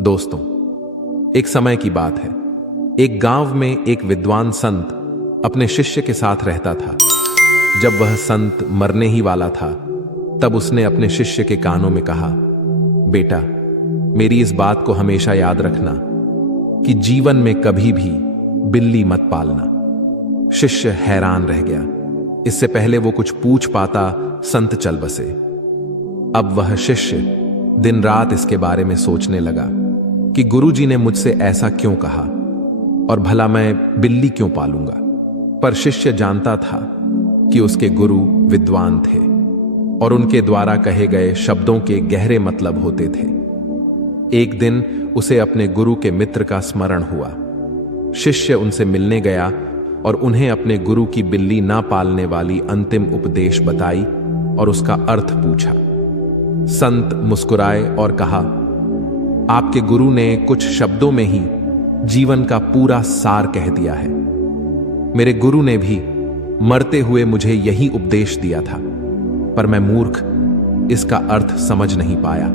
दोस्तों, एक समय की बात है। एक गांव में एक विद्वान संत अपने शिष्य के साथ रहता था। जब वह संत मरने ही वाला था, तब उसने अपने शिष्य के कानों में कहा, बेटा, मेरी इस बात को हमेशा याद रखना कि जीवन में कभी भी बिल्ली मत पालना। शिष्य हैरान रह गया। इससे पहले वो कुछ पूछ पाता, संत चल बसे। अब वह शिष्य दिन रात इसके बारे में सोचने लगा कि गुरुजी ने मुझसे ऐसा क्यों कहा और भला मैं बिल्ली क्यों पालूंगा। पर शिष्य जानता था कि उसके गुरु विद्वान थे और उनके द्वारा कहे गए शब्दों के गहरे मतलब होते थे। एक दिन उसे अपने गुरु के मित्र का स्मरण हुआ। शिष्य उनसे मिलने गया और उन्हें अपने गुरु की बिल्ली ना पालने वाली अंतिम उपदेश बताई और उसका अर्थ पूछा। संत मुस्कुराए और कहा, आपके गुरु ने कुछ शब्दों में ही जीवन का पूरा सार कह दिया है। मेरे गुरु ने भी मरते हुए मुझे यही उपदेश दिया था, पर मैं मूर्ख इसका अर्थ समझ नहीं पाया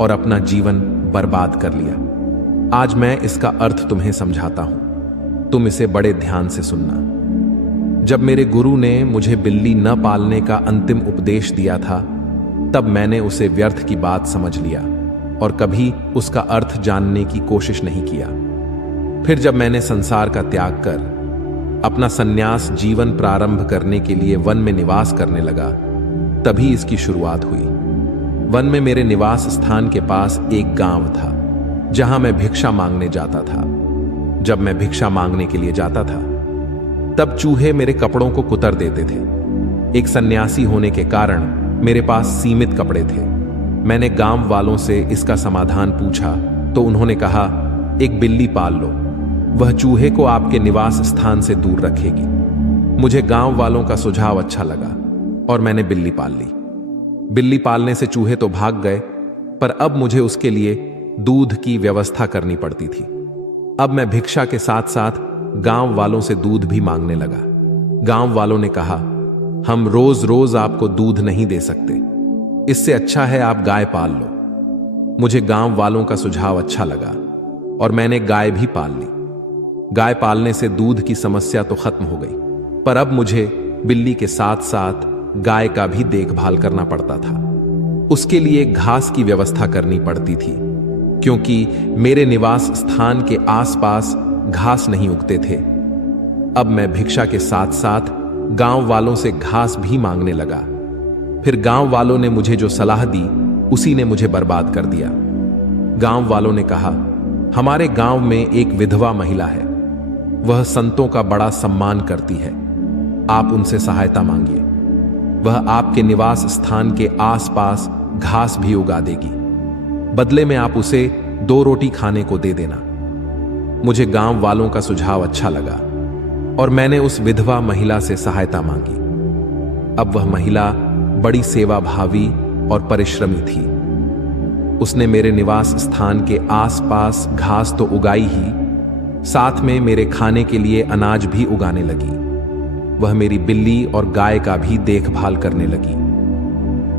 और अपना जीवन बर्बाद कर लिया। आज मैं इसका अर्थ तुम्हें समझाता हूं, तुम इसे बड़े ध्यान से सुनना। जब मेरे गुरु ने मुझे बिल्ली न पालने का अंतिम उपदेश दिया था, तब मैंने उसे व्यर्थ की बात समझ लिया और कभी उसका अर्थ जानने की कोशिश नहीं किया। फिर जब मैंने संसार का त्याग कर अपना संन्यास जीवन प्रारंभ करने के लिए वन में निवास करने लगा, तभी इसकी शुरुआत हुई। वन में मेरे निवास स्थान के पास एक गांव था, जहां मैं भिक्षा मांगने जाता था। जब मैं भिक्षा मांगने के लिए जाता था, तब चूहे मेरे कपड़ों को कुतर देते थे। एक सन्यासी होने के कारण मेरे पास सीमित कपड़े थे। मैंने गांव वालों से इसका समाधान पूछा तो उन्होंने कहा, एक बिल्ली पाल लो, वह चूहे को आपके निवास स्थान से दूर रखेगी। मुझे गांव वालों का सुझाव अच्छा लगा और मैंने बिल्ली पाल ली। बिल्ली पालने से चूहे तो भाग गए, पर अब मुझे उसके लिए दूध की व्यवस्था करनी पड़ती थी। अब मैं भिक्षा के साथ साथ गांव वालों से दूध भी मांगने लगा। गांव वालों ने कहा, हम रोज रोज आपको दूध नहीं दे सकते, इससे अच्छा है आप गाय पाल लो। मुझे गांव वालों का सुझाव अच्छा लगा और मैंने गाय भी पाल ली। गाय पालने से दूध की समस्या तो खत्म हो गई, पर अब मुझे बिल्ली के साथ साथ गाय का भी देखभाल करना पड़ता था। उसके लिए घास की व्यवस्था करनी पड़ती थी, क्योंकि मेरे निवास स्थान के आसपास घास नहीं उगते थे। अब मैं भिक्षा के साथ साथ गांव वालों से घास भी मांगने लगा। फिर गांव वालों ने मुझे जो सलाह दी, उसी ने मुझे बर्बाद कर दिया। गांव वालों ने कहा, हमारे गांव में एक विधवा महिला है, वह संतों का बड़ा सम्मान करती है, आप उनसे सहायता मांगिए। वह आपके निवास स्थान के आसपास घास भी उगा देगी। बदले में आप उसे 2 रोटी खाने को दे देना। मुझे गांव वालों का सुझाव अच्छा लगा और मैंने उस विधवा महिला से सहायता मांगी। अब वह महिला बड़ी सेवाभावी और परिश्रमी थी। उसने मेरे निवास स्थान के आसपास घास तो उगाई ही, साथ में मेरे खाने के लिए अनाज भी उगाने लगी। वह मेरी बिल्ली और गाय का भी देखभाल करने लगी।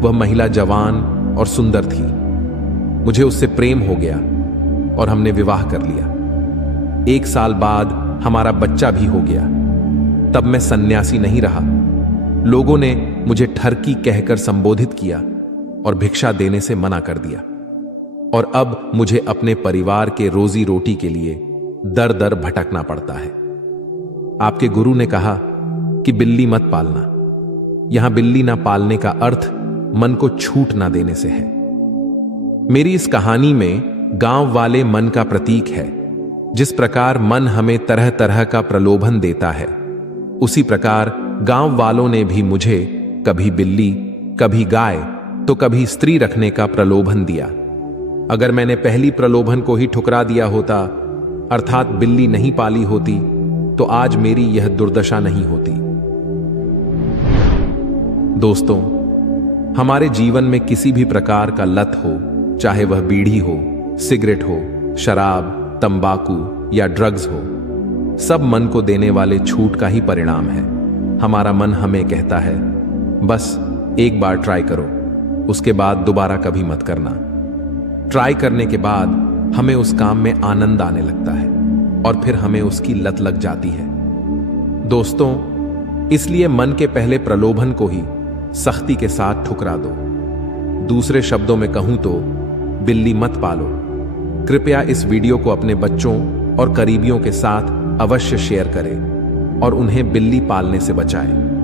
वह महिला जवान और सुंदर थी। मुझे उससे प्रेम हो गया और हमने विवाह कर लिया। 1 साल बाद हमारा बच्चा भी हो गया। तब मैं सन्यासी नहीं रहा। लोगों ने मुझे ठरकी कहकर संबोधित किया और भिक्षा देने से मना कर दिया। और अब मुझे अपने परिवार के रोजी रोटी के लिए दर दर भटकना पड़ता है। आपके गुरु ने कहा कि बिल्ली मत पालना। यहां बिल्ली ना पालने का अर्थ मन को छूट ना देने से है। मेरी इस कहानी में गांव वाले मन का प्रतीक है। जिस प्रकार मन हमें तरह तरह का प्रलोभन देता है, उसी प्रकार गांव वालों ने भी मुझे कभी बिल्ली, कभी गाय, तो कभी स्त्री रखने का प्रलोभन दिया। अगर मैंने पहली प्रलोभन को ही ठुकरा दिया होता, अर्थात बिल्ली नहीं पाली होती, तो आज मेरी यह दुर्दशा नहीं होती। दोस्तों, हमारे जीवन में किसी भी प्रकार का लत हो, चाहे वह बीड़ी हो, सिगरेट हो, शराब, तंबाकू या ड्रग्स हो, सब मन को देने वाले छूट का ही परिणाम है। हमारा मन हमें कहता है, बस एक बार ट्राई करो, उसके बाद दोबारा कभी मत करना। ट्राई करने के बाद हमें उस काम में आनंद आने लगता है और फिर हमें उसकी लत लग जाती है। दोस्तों, इसलिए मन के पहले प्रलोभन को ही सख्ती के साथ ठुकरा दो। दूसरे शब्दों में कहूं तो बिल्ली मत पालो। कृपया इस वीडियो को अपने बच्चों और करीबियों के साथ अवश्य शेयर करें और उन्हें बिल्ली पालने से बचाएं।